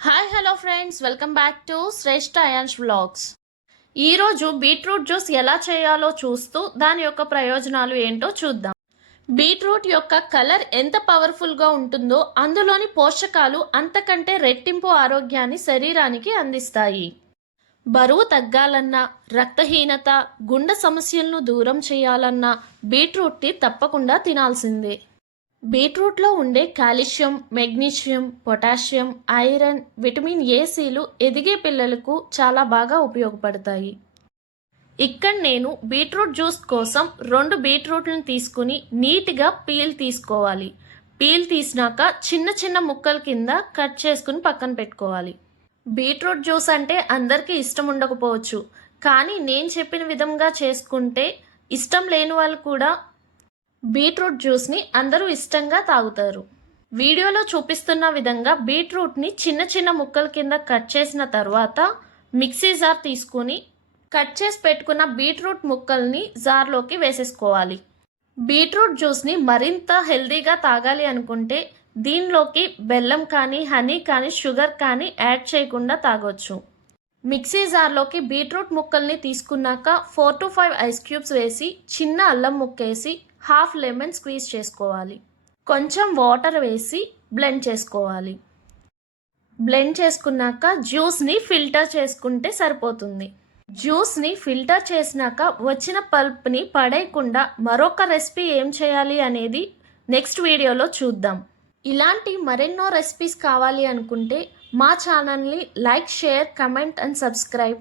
Hi hello friends, welcome back to Shreshta Ayaan's vlogs. ఈరోజు beetroot juice ఎలా చేయాలో చూస్తూ దాని యొక్క ప్రయోజనాలు ఏంటో చూద్దాం. బీట్రూట్ యొక్క కలర్ ఎంత పవర్ఫుల్గా ఉంటుందో అందులోని పోషకాలు అంతకంటే రెట్టింపు ఆరోగ్యాన్ని శరీరానికి అందిస్తాయి. బరువు తగ్గాలన్నా, రక్తహీనత, గుండె సమస్యలను దూరం చేయాలన్నా బీట్రూట్ని తప్పకుండా తినాల్సిందే. బీట్రూట్లో ఉండే calcium, magnesium, potassium, iron, vitamin ఏసీలు ఎదిగే పిల్లలకు చాలా బాగా ఉపయోగపడతాయి. ఇక్కడ నేను బీట్రూట్ జ్యూస్ కోసం 2 బీట్రూట్లను తీసుకుని నీట్గా పీల్ తీసుకోవాలి. పీల్ తీసినాక చిన్న చిన్న ముక్కల కింద కట్ చేసుకుని పక్కన పెట్టుకోవాలి. బీట్రూట్ జ్యూస్ అంటే అందరికీ ఇష్టం ఉండకపోవచ్చు, కానీ నేను చెప్పిన విధంగా చేసుకుంటే ఇష్టం లేని వాళ్ళు కూడా బీట్రూట్ జ్యూస్ని అందరూ ఇష్టంగా తాగుతారు. వీడియోలో చూపిస్తున్న విధంగా బీట్రూట్ని చిన్న చిన్న ముక్కల కింద కట్ చేసిన తర్వాత మిక్సీ జార్ తీసుకుని కట్ చేసి పెట్టుకున్న బీట్రూట్ ముక్కల్ని జార్లోకి వేసేసుకోవాలి. బీట్రూట్ జ్యూస్ని మరింత హెల్దీగా తాగాలి అనుకుంటే దీనిలోకి బెల్లం కానీ, హనీ కానీ, షుగర్ కానీ యాడ్ చేయకుండా తాగొచ్చు. మిక్సీ జార్లోకి బీట్రూట్ ముక్కల్ని తీసుకున్నాక 4 to 5 ఐస్ క్యూబ్స్ వేసి, చిన్న అల్లం ముక్కేసి, హాఫ్ లెమన్ స్క్వీజ్ చేసుకోవాలి. కొంచెం వాటర్ వేసి బ్లెండ్ చేసుకోవాలి. బ్లెండ్ చేసుకున్నాక జ్యూస్ని ఫిల్టర్ చేసుకుంటే సరిపోతుంది. జ్యూస్ని ఫిల్టర్ చేసినాక వచ్చిన పల్ప్ని పడేయకుండా మరొక రెసిపీ ఏం చేయాలి అనేది నెక్స్ట్ వీడియోలో చూద్దాం. ఇలాంటి మరెన్నో రెసిపీస్ కావాలి అనుకుంటే మా ఛానల్ని like, share, comment and subscribe.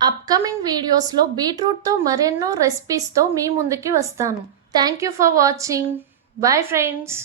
Upcoming వీడియోస్లో బీట్రూట్తో మరెన్నో రెసిపీస్తో మీ ముందుకి వస్తాను. Thank you for watching. Bye friends.